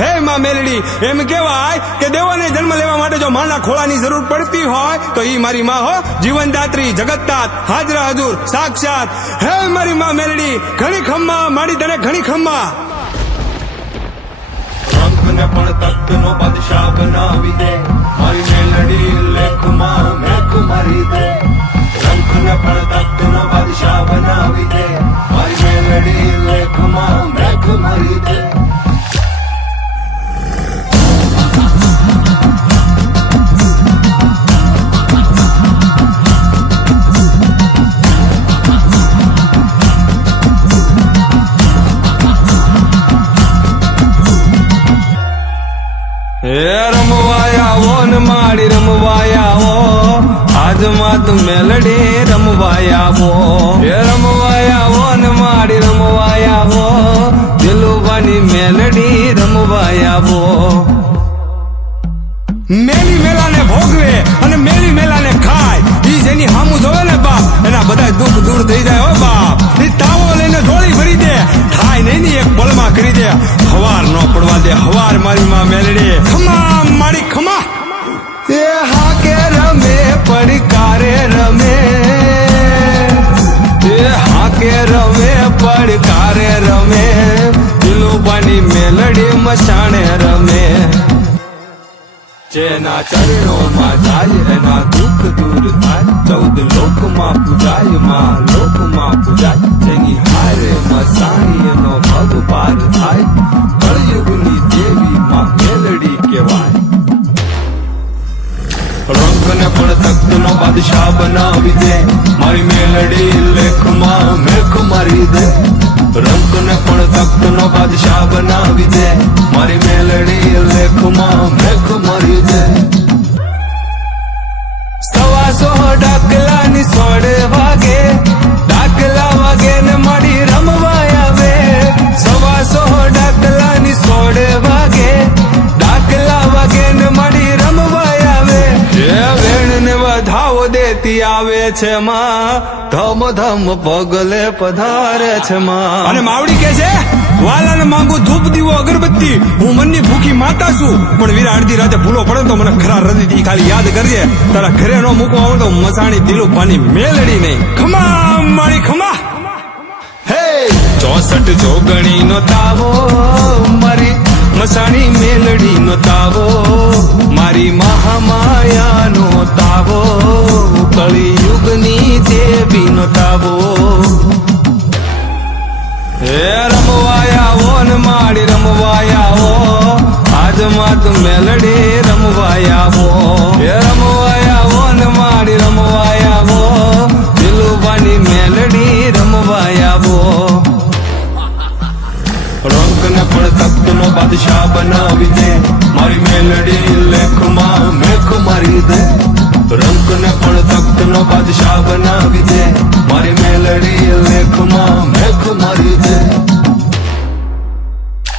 હે માં મેલડી, એમ કહેવાય કે દેવોને જન્મ લેવા માટે જો માના ખોળાની જરૂર પડતી હોય તો ઈ મારી માં હો, જીવનદાત્રી, જગતનાથ, હાજરા હજુર, સાક્ષાત. હે મારી માં મેલડી, ઘણી ખમ્મા માડી તને ઘણી ખમ્મા. રંગને પણ તખ્તનો બાદશાહ બનાવી દે, મારી મેલડી લેખમાં મેખ મારી દે. રંગને પણ તખ્તનો બાદશાહ બનાવી દે, મારી મેલડી લેખમાં મેખ મારી દે. હે રમવાયા ને માડી રમવાયા આજમાં તું મેલડી રમવાયા. હે રમવાયા ને માડી રમવાયા દિલુબાની મેલડી રમવાયા. મેલી મેલાને ભોગવે અને મેલી મેલાને ખાય, ઈ જેની હામું જોવે ને બાપ, એના બધા દુઃખ દૂર થઈ જાય. હો બાપ, ઈ તાવો લઈને જોડી ભરી દે, થાય નહીં ની એક પળમાં કરી દે. હવાર નો પડવા દે, હવાર મારી માં મેલડી ખમા મારી ખમા. એ હા કે રમે પડકારે રમે, એ હા કે રમે પડકારે રમે, દિલુબાની મેલડી મસાણે રમે. જેના ચરણોમાં જાય એના દુઃખ દૂર થાય, 14 લોકમાં પૂજાય માં લોકમાં પૂજાય. જેની હારે મસાણી એનો ભગ પાર થાય, કળયુગની દેવી માં મેલડી કહેવાય. રંગને પણ તખ્તનો બાદશાહ બનાવી દે, મારી મેલડી લેખમાં મેખ મારી દે. રંગને પણ તખ્તનો બાદશાહ બનાવી દે, મારી મેલડી લેખમાં મેખ મારી દે. 125 ડાકલાની 16 વાગે, ડાકલા વાગે ને માડી રમવા આવે. 125 ડાકલાની 16 વાગે, ડાકલા વાગે ને માડી રમવા આવે. એ વેણ ને વધાવો દેતી આવે છે માં, ધમ ધમ પગલે પધારે છે માં. અને માવડી કે છે, વાલાને માંગુ ધૂપ દીવો અગરબત્તી, હું મનની ભૂખી માતા છું, પણ વીરા અડધી રાતે ભૂલો પડે તો મને ખરા હૃદયથી ખાલી યાદ કરજે. તારા ઘરે નો મૂકવા આવે તો મસાણી દિલુબાની મેલડી નહીં. ખમા મારી ખમા. હે 64 જોગણી નો તાવો, મારી મસાણી મેલડી નો તાવો, મારી મહામાયા નો તાવો, કળિયુગની દેવી નો તાવો. હે રમવાયા ને માડી રમવાયા આજમાં તું મેલડી રમવાયા. હે રમવાયા ને માડી રમવાયા દિલુબાની મેલડી રમવાયા. રંગને પણ તખ્તનો બાદશાહ બનાવી દે, મારી મેલડી લેખમાં મેખ મારી દે. રંગને પણ તખ્તનો બાદશાહ બનાવી દે, મારી મેલડી લેખમાં મેખ મારી દે.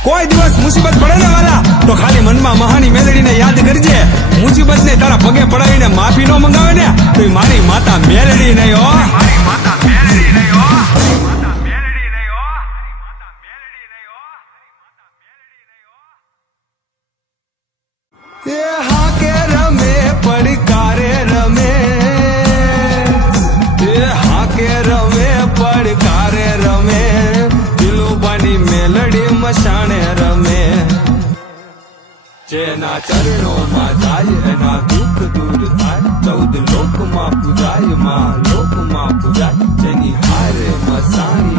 કોઈ દિવસ મુસીબત પડે ને વાલા તો ખાલી મનમાં મહાની મેલડીને યાદ કરજે. મુસીબત ને તારા પગે પડાવીને માફી નો મંગાવે ને તો ઈ મારી માતા મેલડી નહીં હો. એ હા કે રમે પડકારે રમે, એ હા કે રમે પડકારે રમે, દિલુબાની મેલડી મસાણે રમે. જેના ચરણોમાં જાય એના દુઃખ દૂર થાય, 14 લોકમાં પૂજાય માં લોકમાં પૂજાય. જેની હારે મસાણી